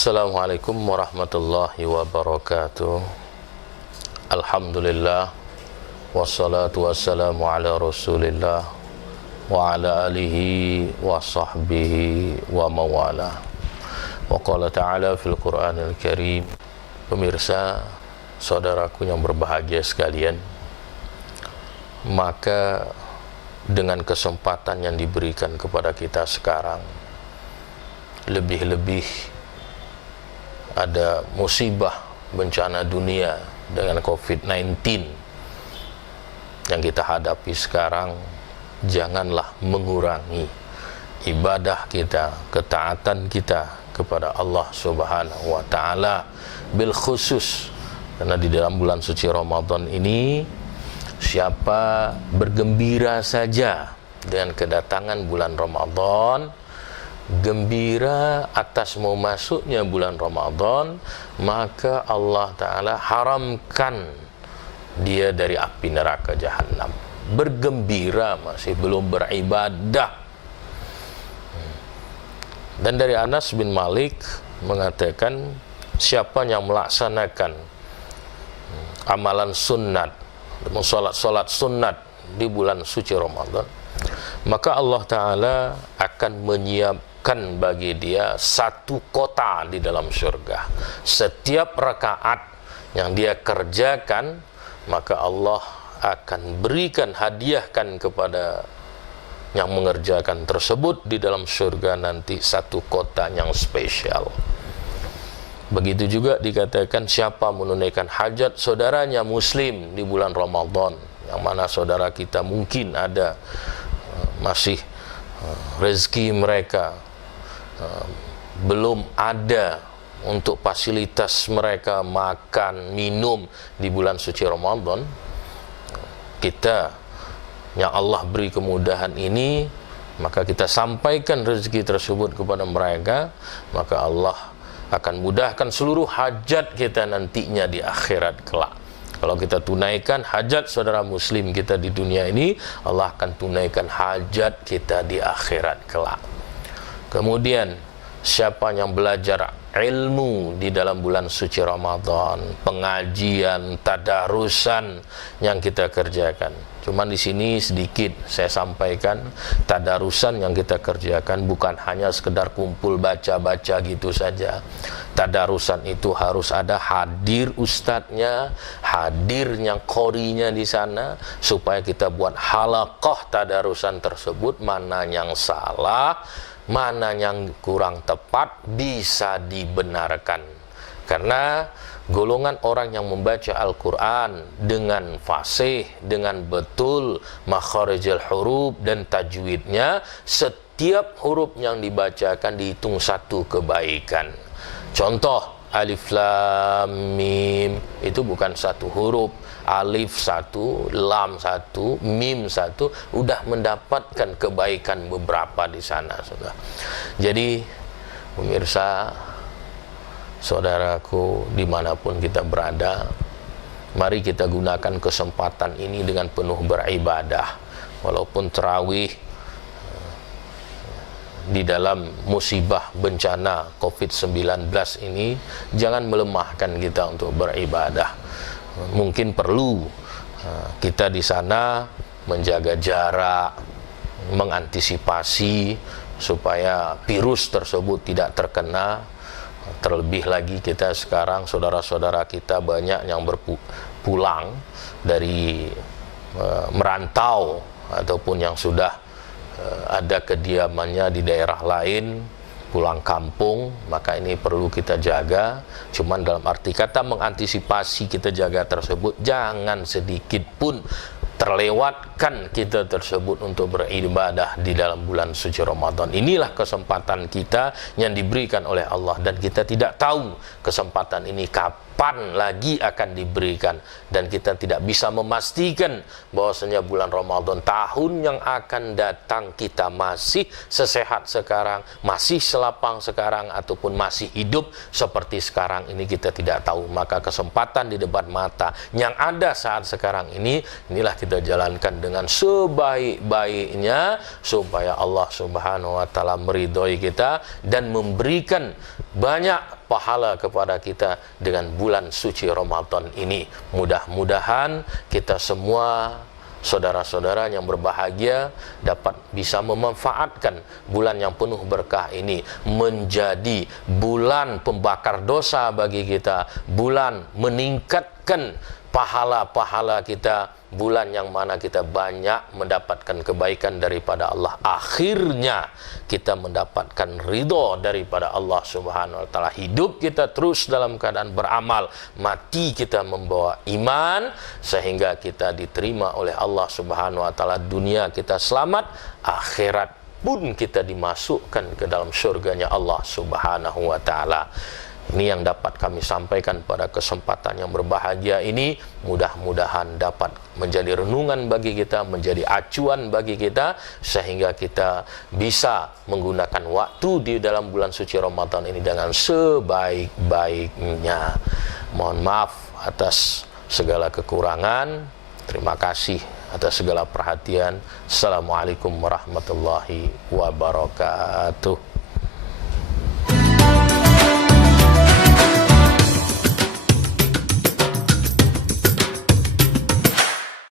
Assalamualaikum warahmatullahi wabarakatuh. Alhamdulillah, wassalatu wassalamu ala rasulillah wa ala alihi wa sahbihi wa mawala. Wa qala ta'ala fil Qur'anil Karim. Pemirsa, saudaraku yang berbahagia sekalian, maka dengan kesempatan yang diberikan kepada kita sekarang, lebih-lebih ada musibah bencana dunia dengan COVID-19 yang kita hadapi sekarang, janganlah mengurangi ibadah kita, ketaatan kita kepada Allah Subhanahu wa taala, bil khusus karena di dalam bulan suci Ramadan ini siapa bergembira saja dengan kedatangan bulan Ramadan, gembira atas mau masuknya bulan Ramadan, maka Allah Ta'ala haramkan dia dari api neraka jahanam. Bergembira masih belum beribadah. Dan dari Anas bin Malik mengatakan, siapa yang melaksanakan amalan sunnat, salat sunnat di bulan suci Ramadan, maka Allah Ta'ala akan menyiapkan bagi dia satu kota di dalam surga. Setiap rakaat yang dia kerjakan, maka Allah akan berikan, hadiahkan kepada yang mengerjakan tersebut di dalam surga nanti satu kota yang spesial. Begitu juga dikatakan, siapa menunaikan hajat saudaranya muslim di bulan Ramadan, yang mana saudara kita mungkin ada masih rezeki mereka belum ada untuk fasilitas mereka makan, minum di bulan suci Ramadan, kita yang Allah beri kemudahan ini, maka kita sampaikan rezeki tersebut kepada mereka, maka Allah akan mudahkan seluruh hajat kita nantinya di akhirat kelak. Kalau kita tunaikan hajat saudara muslim kita di dunia ini, Allah akan tunaikan hajat kita di akhirat kelak. Kemudian siapa yang belajar ilmu di dalam bulan suci Ramadan, pengajian, tadarusan yang kita kerjakan. Cuman di sini sedikit saya sampaikan, tadarusan yang kita kerjakan bukan hanya sekedar kumpul baca-baca gitu saja. Tadarusan itu harus ada hadir ustadznya, hadir yang qorinya di sana, supaya kita buat halaqah tadarusan tersebut, mana yang salah, mana yang kurang tepat bisa dibenarkan. Karena golongan orang yang membaca Al-Quran dengan fasih, dengan betul makharijul huruf dan tajwidnya, setiap huruf yang dibacakan dihitung satu kebaikan. Contoh, alif lam mim itu bukan satu huruf, alif satu, lam satu, mim satu, udah mendapatkan kebaikan beberapa di sana sudah. Jadi pemirsa, saudaraku dimanapun kita berada, mari kita gunakan kesempatan ini dengan penuh beribadah. Walaupun tarawih di dalam musibah bencana COVID-19 ini, jangan melemahkan kita untuk beribadah. Mungkin perlu kita di sana menjaga jarak, mengantisipasi supaya virus tersebut tidak terkena. Terlebih lagi kita sekarang, saudara-saudara kita banyak yang berpulang dari merantau ataupun yang sudah ada kediamannya di daerah lain, pulang kampung, maka ini perlu kita jaga. Cuman dalam arti kata mengantisipasi kita jaga tersebut, jangan sedikit pun terlewatkan kita tersebut untuk beribadah di dalam bulan suci Ramadan. Inilah kesempatan kita yang diberikan oleh Allah, dan kita tidak tahu kesempatan ini kapan lagi akan diberikan, dan kita tidak bisa memastikan bahwasanya bulan Ramadan tahun yang akan datang kita masih sesehat sekarang, masih selapang sekarang, ataupun masih hidup seperti sekarang ini, kita tidak tahu. Maka kesempatan di depan mata yang ada saat sekarang ini, inilah kita jalankan dengan sebaik-baiknya supaya Allah Subhanahu wa taala meridhoi kita dan memberikan banyak pahala kepada kita dengan bulan suci Ramadan ini. Mudah-mudahan kita semua, saudara-saudara yang berbahagia, dapat bisa memanfaatkan bulan yang penuh berkah ini menjadi bulan pembakar dosa bagi kita, bulan meningkatkan pahala-pahala kita, bulan yang mana kita banyak mendapatkan kebaikan daripada Allah. Akhirnya kita mendapatkan ridho daripada Allah Subhanahu wa taala. Hidup kita terus dalam keadaan beramal, mati kita membawa iman, sehingga kita diterima oleh Allah Subhanahu wa taala. Dunia kita selamat, akhirat pun kita dimasukkan ke dalam surganya Allah Subhanahu wa taala. Ini yang dapat kami sampaikan pada kesempatan yang berbahagia ini. Mudah-mudahan dapat menjadi renungan bagi kita, menjadi acuan bagi kita, sehingga kita bisa menggunakan waktu di dalam bulan suci Ramadan ini dengan sebaik-baiknya. Mohon maaf atas segala kekurangan. Terima kasih atas segala perhatian. Assalamualaikum warahmatullahi wabarakatuh.